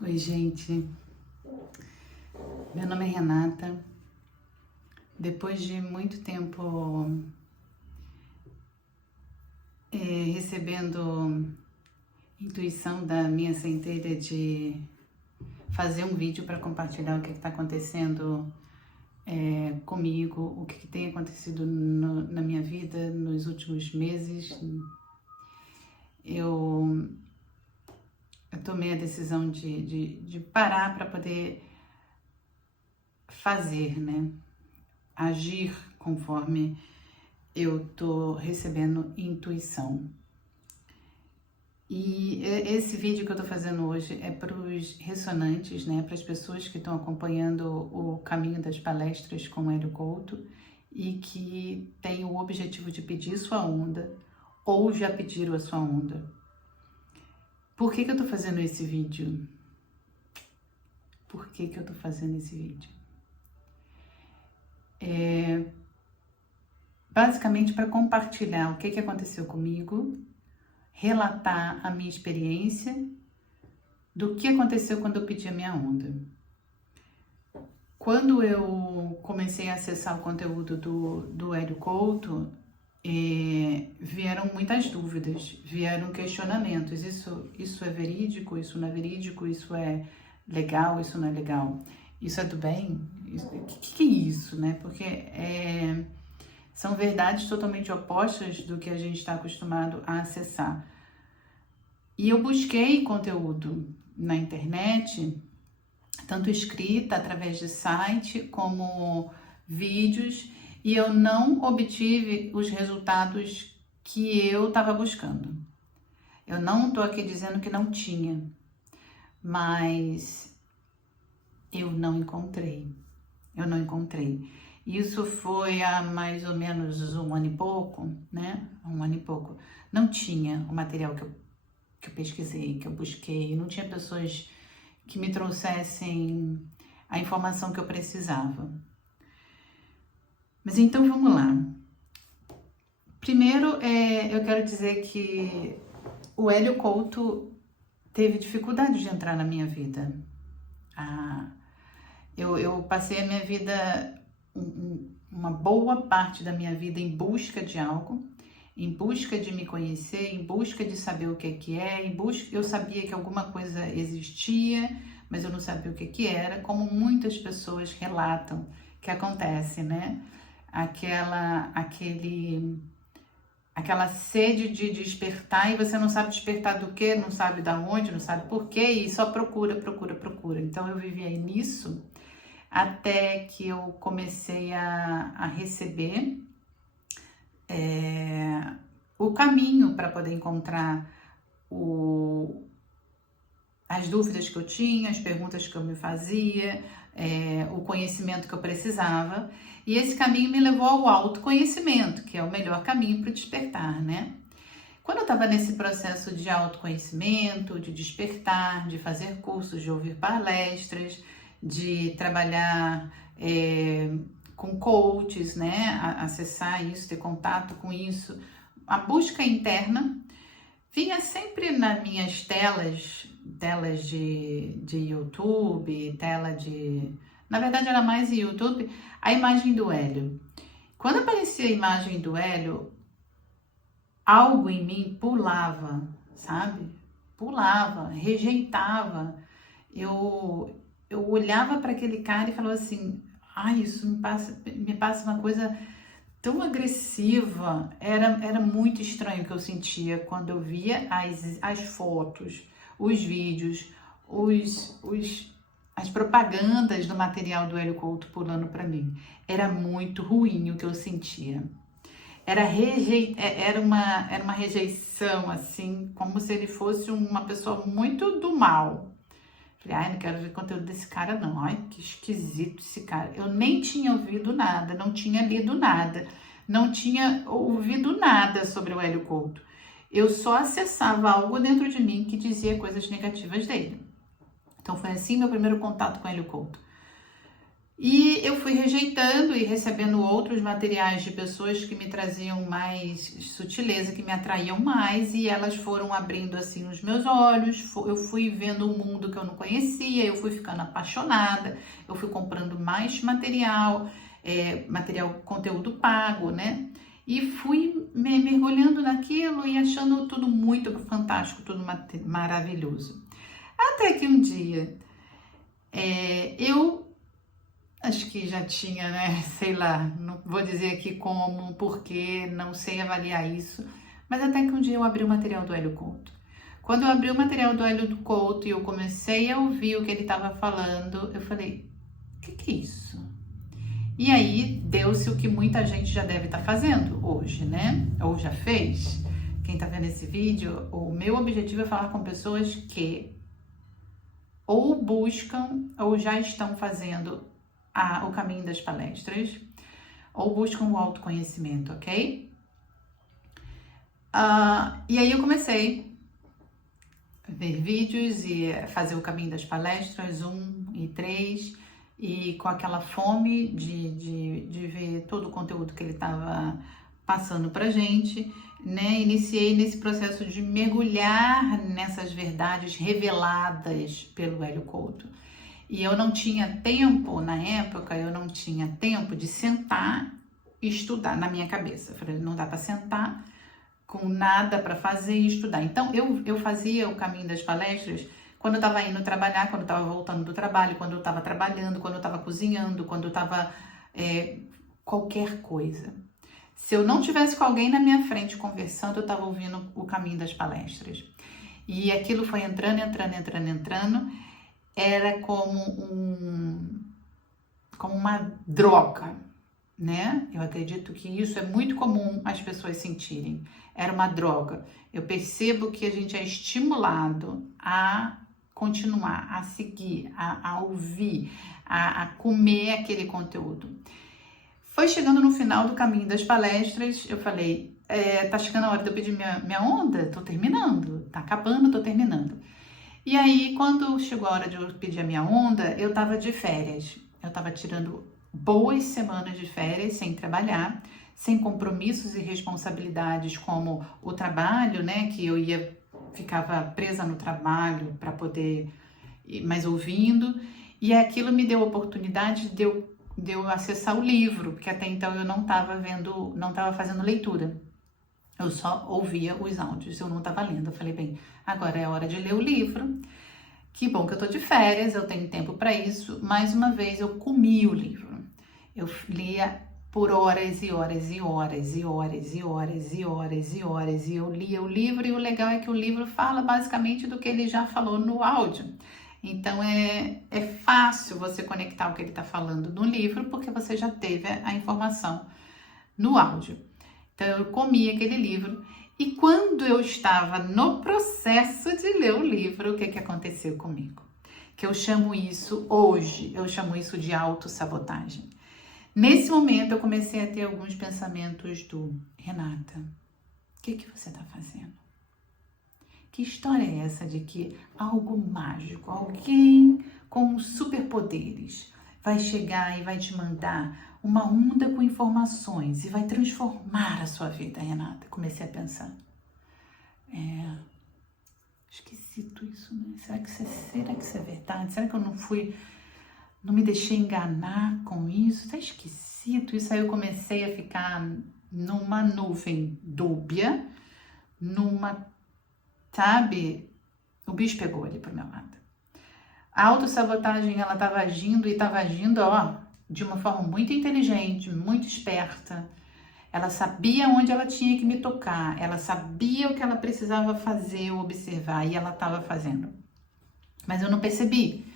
Oi, gente. Meu nome é Renata. Depois de muito tempo recebendo intuição da minha centelha de fazer um vídeo para compartilhar o que está acontecendo comigo, o que tem acontecido na minha vida nos últimos meses, eu tomei a decisão de parar para poder fazer, né? Agir conforme eu tô recebendo intuição. E esse vídeo que eu tô fazendo hoje é para os ressonantes, né? Para as pessoas que estão acompanhando o caminho das palestras com o Hélio Couto e que tem o objetivo de pedir sua onda ou já pediram a sua onda. Por que eu tô fazendo esse vídeo? Por que eu tô fazendo esse vídeo? Basicamente para compartilhar o que aconteceu comigo, relatar a minha experiência do que aconteceu quando eu pedi a minha onda. Quando eu comecei a acessar o conteúdo do Hélio Couto, vieram muitas dúvidas, vieram questionamentos. Isso é verídico? Isso não é verídico? Isso é legal? Isso não é legal? Isso é do bem? O que é isso, né? Porque são verdades totalmente opostas do que a gente está acostumado a acessar. E eu busquei conteúdo na internet, tanto escrita através de site, como vídeos, e eu não obtive os resultados que eu estava buscando. Eu não estou aqui dizendo que não tinha, mas eu não encontrei. Isso foi há mais ou menos um ano e pouco, né? Um ano e pouco. Não tinha o material que eu pesquisei, que eu busquei. Não tinha pessoas que me trouxessem a informação que eu precisava. Mas então vamos lá. Primeiro, eu quero dizer que o Hélio Couto teve dificuldade de entrar na minha vida. Eu passei a minha vida, uma boa parte da minha vida em busca de algo, em busca de me conhecer, em busca de saber o que é, eu sabia que alguma coisa existia, mas eu não sabia o que era, como muitas pessoas relatam que acontece, né? Aquela sede de despertar e você não sabe despertar do que, não sabe da onde, não sabe por quê e só procura. Então eu vivi aí nisso até que eu comecei a receber o caminho para poder encontrar as dúvidas que eu tinha, as perguntas que eu me fazia, o conhecimento que eu precisava. E esse caminho me levou ao autoconhecimento, que é o melhor caminho para o despertar, né? Quando eu estava nesse processo de autoconhecimento, de despertar, de fazer cursos, de ouvir palestras, de trabalhar com coaches, né? Acessar isso, ter contato com isso, a busca interna vinha sempre nas minhas telas de YouTube, na verdade era mais YouTube, a imagem do Hélio. Quando aparecia a imagem do Hélio, algo em mim pulava, sabe? Pulava, rejeitava. Eu olhava para aquele cara e falava assim, isso me passa uma coisa tão agressiva. Era muito estranho o que eu sentia quando eu via as fotos, os vídeos, as propagandas do material do Hélio Couto pulando para mim. Era muito ruim o que eu sentia. Era uma rejeição, assim, como se ele fosse uma pessoa muito do mal. Falei, não quero ver conteúdo desse cara não, que esquisito esse cara. Eu nem tinha ouvido nada, não tinha lido nada, não tinha ouvido nada sobre o Hélio Couto. Eu só acessava algo dentro de mim que dizia coisas negativas dele. Então foi assim meu primeiro contato com o Hélio Couto. E eu fui rejeitando e recebendo outros materiais de pessoas que me traziam mais sutileza, que me atraíam mais, e elas foram abrindo assim os meus olhos. Eu fui vendo um mundo que eu não conhecia, eu fui ficando apaixonada, eu fui comprando mais material, conteúdo pago, né? E fui me mergulhando naquilo e achando tudo muito fantástico, tudo maravilhoso. Até que um dia eu acho que já tinha, né? Sei lá, não vou dizer aqui como, porque, não sei avaliar isso. Mas até que um dia eu abri o material do Hélio Couto. Quando eu abri o material do Hélio Couto e eu comecei a ouvir o que ele estava falando, eu falei, o que é isso? E aí deu-se o que muita gente já deve estar fazendo hoje, né? Ou já fez. Quem está vendo esse vídeo, o meu objetivo é falar com pessoas que ou buscam ou já estão fazendo o caminho das palestras, ou buscam o autoconhecimento, ok? E aí eu comecei a ver vídeos e fazer o caminho das palestras 1 e 3, e com aquela fome de ver todo o conteúdo que ele estava passando pra gente, né? Iniciei nesse processo de mergulhar nessas verdades reveladas pelo Hélio Couto. E eu não tinha tempo, na época, eu não tinha tempo de sentar e estudar na minha cabeça. Eu falei, não dá para sentar com nada para fazer e estudar. Então, eu fazia o caminho das palestras quando eu estava indo trabalhar, quando eu estava voltando do trabalho, quando eu estava trabalhando, quando eu estava cozinhando, quando eu estava qualquer coisa. Se eu não tivesse com alguém na minha frente conversando, eu estava ouvindo o caminho das palestras. E aquilo foi entrando. Era como uma droga, né? Eu acredito que isso é muito comum as pessoas sentirem. Era uma droga. Eu percebo que a gente é estimulado a continuar, a seguir, a ouvir, a comer aquele conteúdo. Foi chegando no final do caminho das palestras, eu falei, tá chegando a hora de eu pedir minha onda? Tô terminando, tá acabando, tô terminando. E aí, quando chegou a hora de eu pedir a minha onda, eu tava de férias. Eu tava tirando boas semanas de férias, sem trabalhar, sem compromissos e responsabilidades como o trabalho, né? Que eu ficava presa no trabalho para poder ir mais ouvindo. E aquilo me deu a oportunidade de eu acessar o livro, porque até então eu não tava fazendo leitura. Eu só ouvia os áudios, eu não estava lendo. Eu falei, bem, agora é hora de ler o livro. Que bom que eu tô de férias, eu tenho tempo para isso. Mais uma vez, eu comi o livro. Eu lia por horas e horas e horas e horas e horas e horas e horas. E eu lia o livro, e o legal é que o livro fala basicamente do que ele já falou no áudio. Então, é fácil você conectar o que ele está falando no livro, porque você já teve a informação no áudio. Então, eu comi aquele livro, e quando eu estava no processo de ler o livro, o que aconteceu comigo? Que eu chamo isso de autossabotagem. Nesse momento, eu comecei a ter alguns pensamentos Renata, o que você está fazendo? Que história é essa de que algo mágico, alguém com superpoderes vai chegar e vai te mandar uma onda com informações e vai transformar a sua vida, Renata? Comecei a pensar. Esquisito isso, né? Será que isso é verdade? Será que eu não me deixei enganar com isso? Tá esquisito isso. Aí eu comecei a ficar numa nuvem dúbia, sabe? O bicho pegou ali pro meu lado. A autossabotagem, ela estava agindo de uma forma muito inteligente, muito esperta. Ela sabia onde ela tinha que me tocar, ela sabia o que ela precisava fazer, observar, e ela estava fazendo. Mas eu não percebi.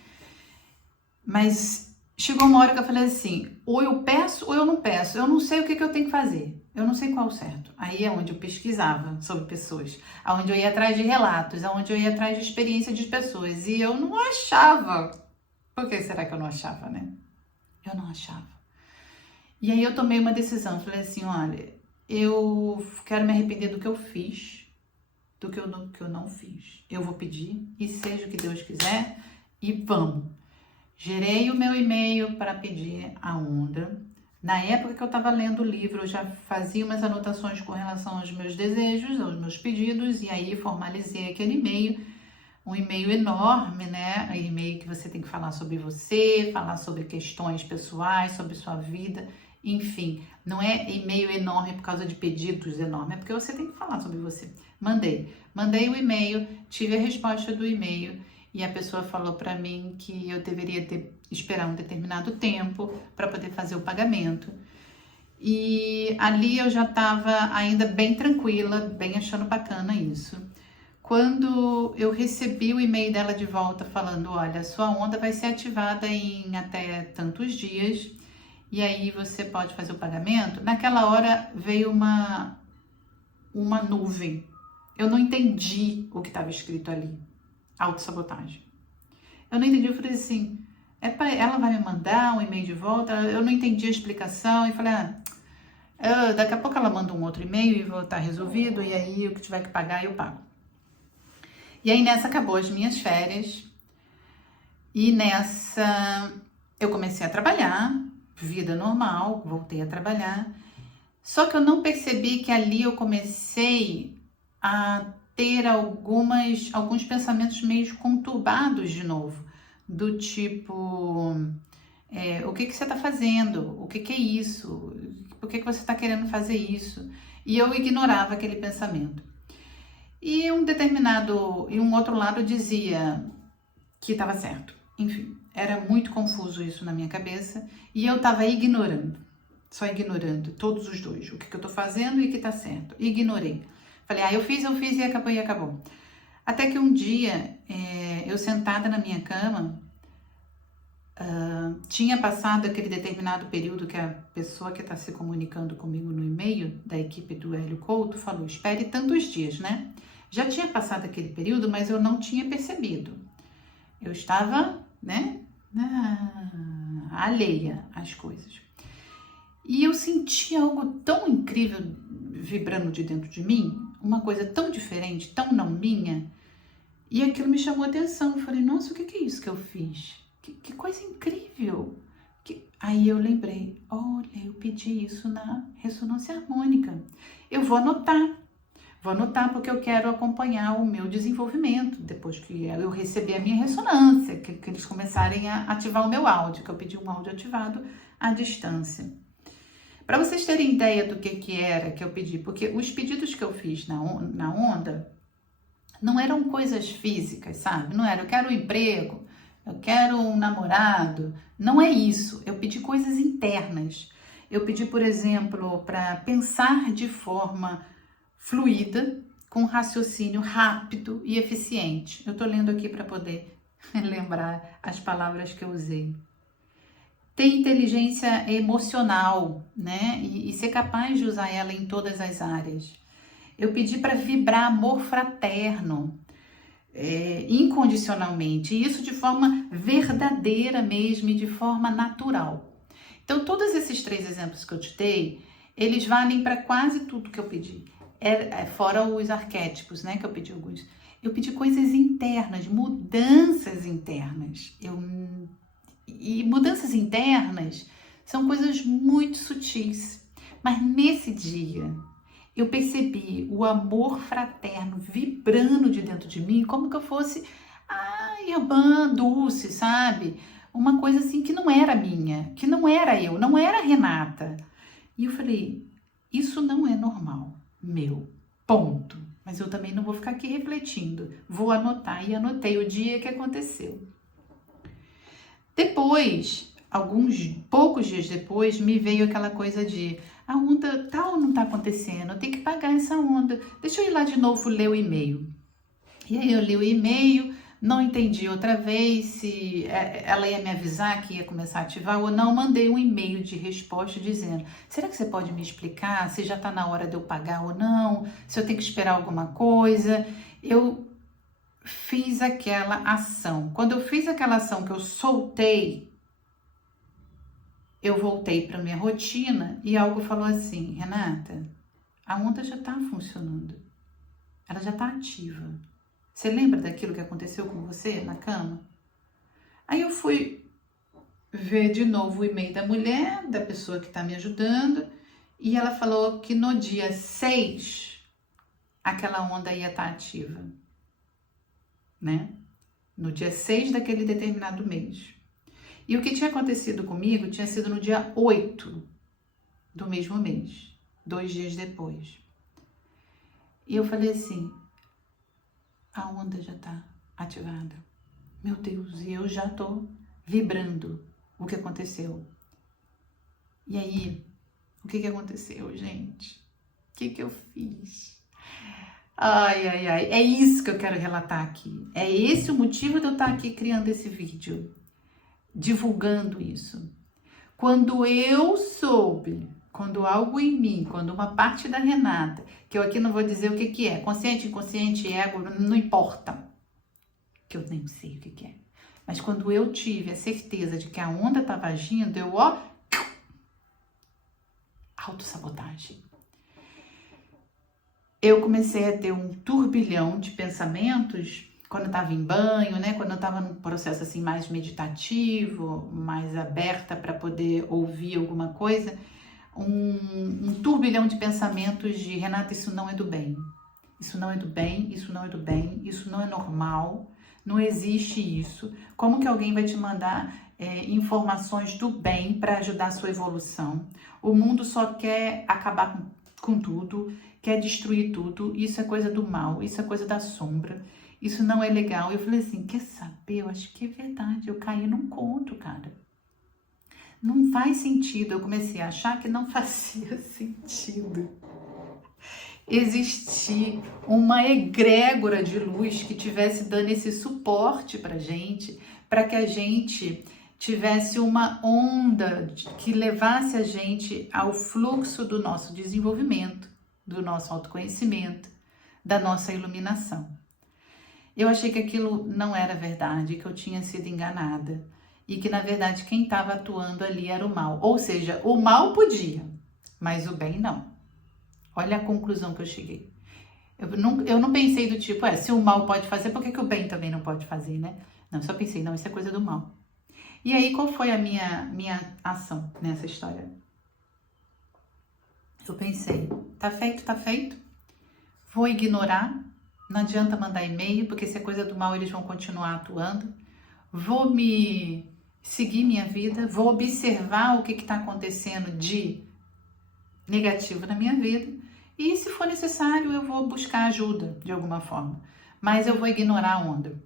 Mas chegou uma hora que eu falei assim, ou eu peço ou eu não peço, eu não sei o que eu tenho que fazer. Eu não sei qual é o certo. Aí é onde eu pesquisava sobre pessoas, onde eu ia atrás de relatos, onde eu ia atrás de experiência de pessoas. E eu não achava. Por que será que eu não achava, né? Eu não achava. E aí eu tomei uma decisão. Falei assim, olha, eu quero me arrepender do que eu fiz, do que eu não fiz. Eu vou pedir, e seja o que Deus quiser, e vamos. Gerei o meu e-mail para pedir a onda. Na época que eu estava lendo o livro, eu já fazia umas anotações com relação aos meus desejos, aos meus pedidos, e aí formalizei aquele e-mail. Um e-mail enorme, né? Um e-mail que você tem que falar sobre você, falar sobre questões pessoais, sobre sua vida, enfim. Não é e-mail enorme por causa de pedidos enormes, é porque você tem que falar sobre você. Mandei o e-mail, tive a resposta do e-mail e a pessoa falou para mim que eu deveria esperar um determinado tempo para poder fazer o pagamento. E ali eu já estava ainda bem tranquila, bem achando bacana isso. Quando eu recebi o e-mail dela de volta falando, olha, sua onda vai ser ativada em até tantos dias e aí você pode fazer o pagamento, naquela hora veio uma nuvem. Eu não entendi o que estava escrito ali. Autossabotagem. Eu não entendi, eu falei assim, ela vai me mandar um e-mail de volta? Eu não entendi a explicação e falei, daqui a pouco ela manda um outro e-mail e vou estar resolvido e aí o que tiver que pagar eu pago. E aí nessa acabou as minhas férias e nessa eu comecei a trabalhar, vida normal, voltei a trabalhar. Só que eu não percebi que ali eu comecei a ter alguns pensamentos meio conturbados de novo, do tipo, o que você está fazendo? O que é isso? Por que você está querendo fazer isso? E eu ignorava aquele pensamento. E um outro lado dizia que estava certo. Enfim, era muito confuso isso na minha cabeça e eu estava ignorando, só ignorando todos os dois, o que eu estou fazendo e o que está certo. Ignorei. Falei, eu fiz e acabou. Até que um dia, eu sentada na minha cama, tinha passado aquele determinado período que a pessoa que está se comunicando comigo no e-mail da equipe do Hélio Couto falou, espere tantos dias, né? Já tinha passado aquele período, mas eu não tinha percebido. Eu estava, né, alheia às coisas. E eu senti algo tão incrível vibrando de dentro de mim, uma coisa tão diferente, tão não minha, e aquilo me chamou a atenção. Eu falei, nossa, o que é isso que eu fiz? Que coisa incrível! Aí eu lembrei, olha, eu pedi isso na ressonância harmônica. Eu vou anotar porque eu quero acompanhar o meu desenvolvimento, depois que eu receber a minha ressonância, que eles começarem a ativar o meu áudio, que eu pedi um áudio ativado à distância. Para vocês terem ideia do que era que eu pedi, porque os pedidos que eu fiz na onda não eram coisas físicas, sabe? Não era, eu quero um emprego, eu quero um namorado, não é isso. Eu pedi coisas internas. Eu pedi, por exemplo, para pensar de forma fluida, com raciocínio rápido e eficiente. Eu tô lendo aqui para poder lembrar as palavras que eu usei. Ter inteligência emocional, né? E ser capaz de usar ela em todas as áreas. Eu pedi para vibrar amor fraterno, incondicionalmente, e isso de forma verdadeira mesmo e de forma natural. Então, todos esses 3 exemplos que eu te dei, eles valem para quase tudo que eu pedi. Fora os arquétipos, né, que eu pedi alguns. Eu pedi coisas internas, mudanças internas. E mudanças internas são coisas muito sutis. Mas nesse dia, eu percebi o amor fraterno vibrando de dentro de mim, como que eu fosse irmã Dulce, sabe? Uma coisa assim que não era minha, que não era eu, não era a Renata. E eu falei, isso não é normal. Meu, ponto. Mas eu também não vou ficar aqui refletindo, vou anotar. E anotei o dia que aconteceu. Depois, poucos dias depois, me veio aquela coisa de a onda tal não tá acontecendo, eu tenho que pagar essa onda. Deixa eu ir lá de novo ler o e-mail. E aí eu li o e-mail, não entendi outra vez se ela ia me avisar que ia começar a ativar ou não. Mandei um e-mail de resposta dizendo, será que você pode me explicar se já está na hora de eu pagar ou não? Se eu tenho que esperar alguma coisa? Eu fiz aquela ação. Quando eu fiz aquela ação que eu soltei, eu voltei para minha rotina e algo falou assim, Renata, a onda já está funcionando. Ela já está ativa. Você lembra daquilo que aconteceu com você na cama? Aí eu fui ver de novo o e-mail da mulher, da pessoa que está me ajudando, e ela falou que no dia 6 aquela onda ia estar ativa, né? No dia 6 daquele determinado mês. E o que tinha acontecido comigo tinha sido no dia 8 do mesmo mês, 2 dias depois. E eu falei assim, a onda já tá ativada. Meu Deus, e eu já tô vibrando o que aconteceu. E aí, o que aconteceu, gente? O que eu fiz? Ai, ai, ai, é isso que eu quero relatar aqui. É esse o motivo de eu estar aqui criando esse vídeo, divulgando isso. Quando eu soube, quando algo em mim, quando uma parte da Renata, que eu aqui não vou dizer o que é, consciente, inconsciente, ego, não importa, que eu nem sei o que é. Mas quando eu tive a certeza de que a onda estava agindo, eu, autossabotagem. Eu comecei a ter um turbilhão de pensamentos quando eu estava em banho, né? Quando eu estava num processo assim mais meditativo, mais aberta para poder ouvir alguma coisa, um turbilhão de pensamentos de Renata, isso não é do bem. Isso não é do bem, isso não é do bem, isso não é normal, não existe isso. Como que alguém vai te mandar informações do bem para ajudar a sua evolução? O mundo só quer acabar com tudo, quer destruir tudo, isso é coisa do mal, isso é coisa da sombra, isso não é legal. Eu falei assim, quer saber? Eu acho que é verdade, eu caí num conto, cara. Não faz sentido, eu comecei a achar que não fazia sentido existir uma egrégora de luz que tivesse dando esse suporte pra gente, para que a gente tivesse uma onda que levasse a gente ao fluxo do nosso desenvolvimento, do nosso autoconhecimento, da nossa iluminação. Eu achei que aquilo não era verdade, que eu tinha sido enganada e que na verdade quem estava atuando ali era o mal. Ou seja, o mal podia, mas o bem não. Olha a conclusão que eu cheguei. Eu não pensei do tipo, se o mal pode fazer, por que o bem também não pode fazer, né? Não, eu só pensei, não, isso é coisa do mal. E aí, qual foi a minha ação nessa história? Eu pensei, tá feito, vou ignorar, não adianta mandar e-mail, porque se é coisa do mal, eles vão continuar atuando. Vou me seguir minha vida, vou observar o que está acontecendo de negativo na minha vida. E se for necessário, eu vou buscar ajuda de alguma forma. Mas eu vou ignorar a onda.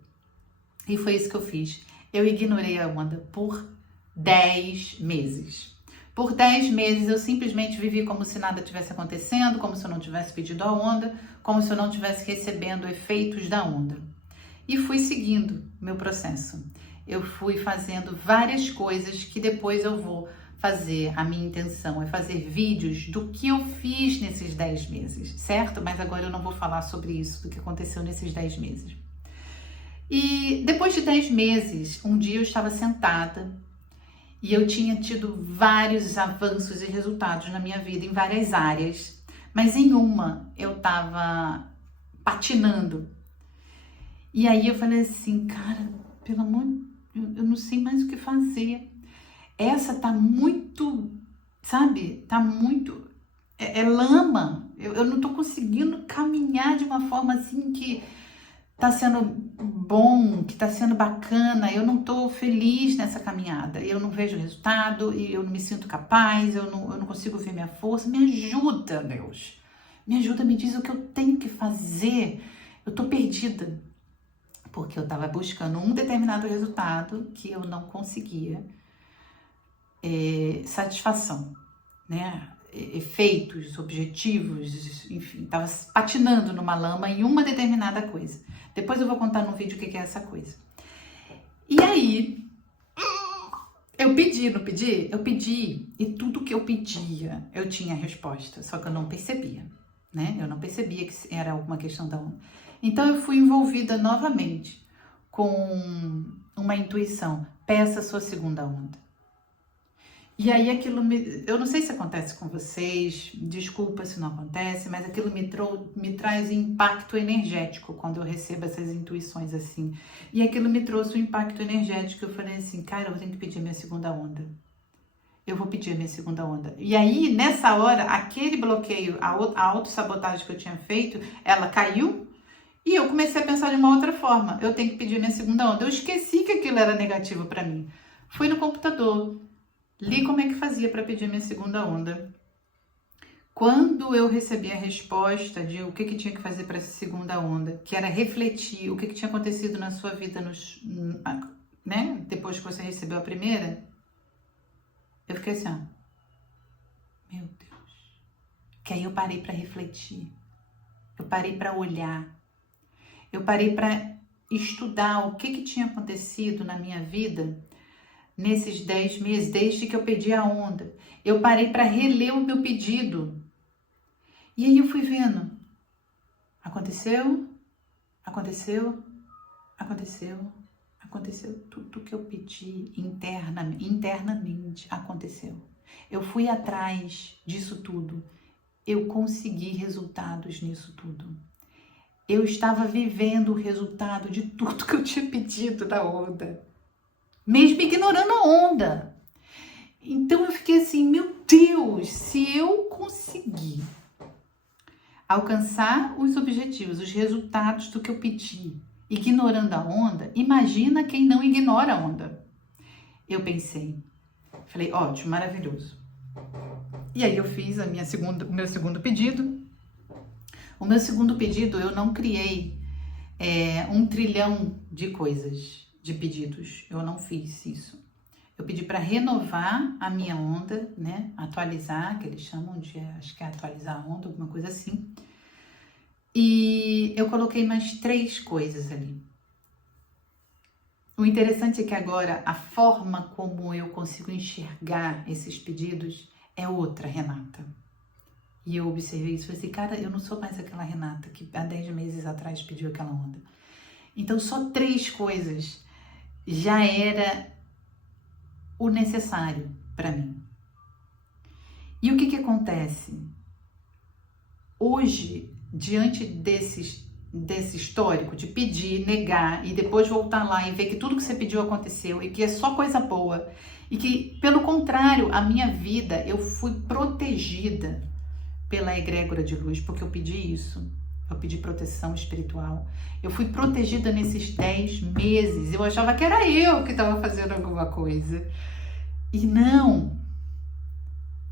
E foi isso que eu fiz. Eu ignorei a onda por 10 meses. Por 10 meses eu simplesmente vivi como se nada tivesse acontecendo, como se eu não tivesse pedido a onda, como se eu não tivesse recebendo efeitos da onda. E fui seguindo meu processo. Eu fui fazendo várias coisas que depois eu vou fazer. A minha intenção é fazer vídeos do que eu fiz nesses 10 meses, certo? Mas agora eu não vou falar sobre isso, do que aconteceu nesses 10 meses. E depois de 10 meses, um dia eu estava sentada e eu tinha tido vários avanços e resultados na minha vida em várias áreas, mas em uma eu estava patinando. E aí eu falei assim, cara, pelo amor, eu não sei mais o que fazer. Essa tá muito, sabe? Tá muito, é lama. Eu não tô conseguindo caminhar de uma forma assim que tá sendo bom, que tá sendo bacana. Eu não tô feliz nessa caminhada. Eu não vejo resultado, e eu não me sinto capaz, eu não consigo ver minha força. Me ajuda, Deus. Me ajuda, me diz o que eu tenho que fazer. Eu tô perdida. Porque eu tava buscando um determinado resultado que eu não conseguia. Satisfação, né? Efeitos, objetivos, enfim, estava patinando numa lama em uma determinada coisa. Depois eu vou contar no vídeo o que é essa coisa. E aí, eu pedi, não pedi? Eu pedi, e tudo que eu pedia, eu tinha resposta, só que eu não percebia, né? Eu não percebia que era alguma questão da onda. Então eu fui envolvida novamente com uma intuição, peça a sua segunda onda. E aí aquilo eu não sei se acontece com vocês, desculpa se não acontece, mas aquilo me traz impacto energético quando eu recebo essas intuições assim. E aquilo me trouxe um impacto energético. Eu falei assim, cara, eu tenho que pedir minha segunda onda. Eu vou pedir a minha segunda onda. E aí, nessa hora, aquele bloqueio, a autossabotagem que eu tinha feito, ela caiu e eu comecei a pensar de uma outra forma. Eu tenho que pedir a minha segunda onda. Eu esqueci que aquilo era negativo para mim. Fui no computador, li como é que fazia para pedir a minha segunda onda. Quando eu recebi a resposta de o que tinha que fazer para essa segunda onda, que era refletir o que tinha acontecido na sua vida né, depois que você recebeu a primeira, eu fiquei assim, ó, meu Deus. Que aí eu parei para refletir, eu parei para olhar, eu parei para estudar o que tinha acontecido na minha vida nesses 10 meses, desde que eu pedi a onda. Eu parei para reler o meu pedido. E aí eu fui vendo. Aconteceu, aconteceu, aconteceu, aconteceu. Tudo que eu pedi internamente aconteceu. Eu fui atrás disso tudo. Eu consegui resultados nisso tudo. Eu estava vivendo o resultado de tudo que eu tinha pedido da onda. Mesmo ignorando a onda. Então eu fiquei assim, meu Deus, se eu conseguir alcançar os objetivos, os resultados do que eu pedi, ignorando a onda, imagina quem não ignora a onda. Eu pensei, falei, ótimo, maravilhoso. E aí eu fiz o meu segundo pedido. O meu segundo pedido, eu não criei 1 trilhão de coisas, de pedidos. Eu não fiz isso. Eu pedi para renovar a minha onda, né? Atualizar, que eles chamam de, acho que é atualizar a onda, alguma coisa assim. E eu coloquei mais 3 coisas ali. O interessante é que agora a forma como eu consigo enxergar esses pedidos é outra, Renata. E eu observei isso e falei assim, cara, eu não sou mais aquela Renata que há 10 meses atrás pediu aquela onda. Então só 3 coisas já era o necessário para mim. E o que acontece? Hoje, diante desse histórico de pedir, negar e depois voltar lá e ver que tudo que você pediu aconteceu e que é só coisa boa e que, pelo contrário, a minha vida, eu fui protegida pela egrégora de luz, porque eu pedi isso. Eu pedi proteção espiritual. Eu fui protegida nesses 10 meses. Eu achava que era eu que estava fazendo alguma coisa. E não.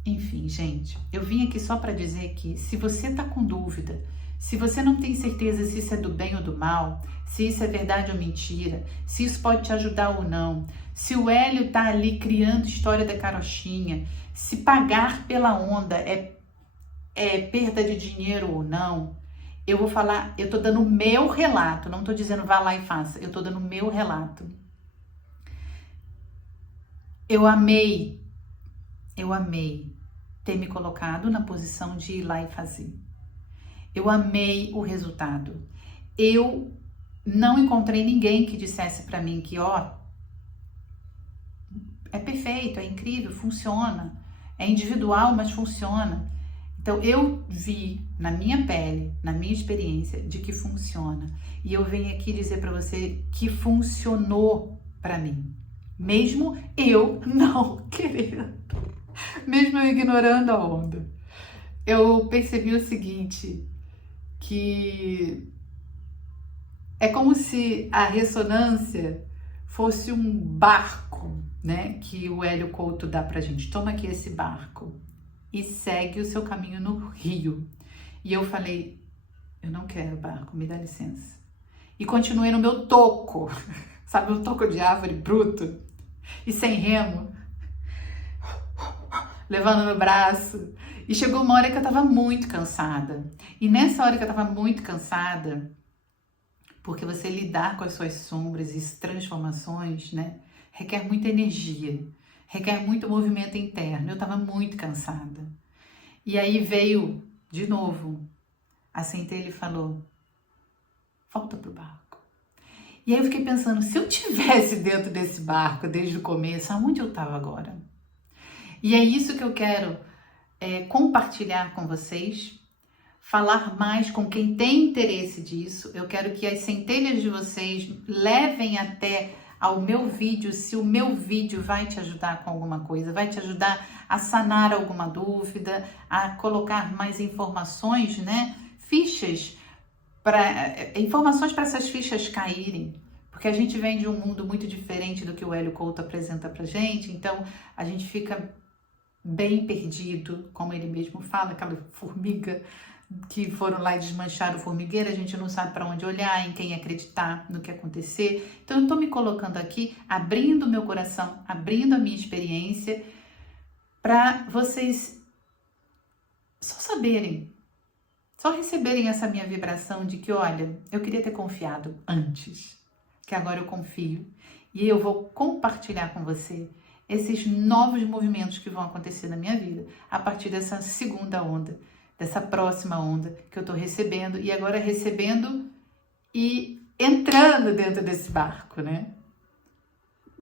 Enfim, gente, eu vim aqui só para dizer que se você está com dúvida, se você não tem certeza se isso é do bem ou do mal, se isso é verdade ou mentira, se isso pode te ajudar ou não, se o Hélio está ali criando história da carochinha, se pagar pela onda é perda de dinheiro ou não, eu vou falar, eu tô dando o meu relato, não tô dizendo vá lá e faça, eu tô dando o meu relato. Eu amei ter me colocado na posição de ir lá e fazer. Eu amei o resultado. Eu não encontrei ninguém que dissesse para mim que, é perfeito, é incrível, funciona, é individual, mas funciona. Então, eu vi na minha pele, na minha experiência, de que funciona. E eu venho aqui dizer para você que funcionou para mim. Mesmo eu não querendo. Mesmo eu ignorando a onda. Eu percebi o seguinte, que é como se a ressonância fosse um barco, né? Que o Hélio Couto dá pra gente. Toma aqui esse barco e segue o seu caminho no rio. E eu falei, eu não quero barco, me dá licença. E continuei no meu toco, sabe, um toco de árvore bruto e sem remo, levando no braço. E chegou uma hora que eu tava muito cansada. E nessa hora que eu tava muito cansada, porque você lidar com as suas sombras e transformações, né, requer muita energia, requer muito movimento interno. Eu tava muito cansada. E aí veio, de novo, a centelha e falou, volta pro barco. E aí eu fiquei pensando, se eu tivesse dentro desse barco desde o começo, aonde eu tava agora? E é isso que eu quero compartilhar com vocês, falar mais com quem tem interesse disso. Eu quero que as centelhas de vocês levem até ao meu vídeo, se o meu vídeo vai te ajudar com alguma coisa, vai te ajudar a sanar alguma dúvida, a colocar mais informações, né? Informações para essas fichas caírem, porque a gente vem de um mundo muito diferente do que o Hélio Couto apresenta pra gente, então a gente fica bem perdido, como ele mesmo fala, aquela formiga que foram lá e desmancharam o formigueiro, a gente não sabe para onde olhar, em quem acreditar, no que acontecer. Então eu tô me colocando aqui, abrindo meu coração, abrindo a minha experiência, para vocês só saberem, só receberem essa minha vibração de que, olha, eu queria ter confiado antes, que agora eu confio e eu vou compartilhar com você esses novos movimentos que vão acontecer na minha vida a partir dessa segunda onda, dessa próxima onda que eu tô recebendo e agora recebendo e entrando dentro desse barco, né?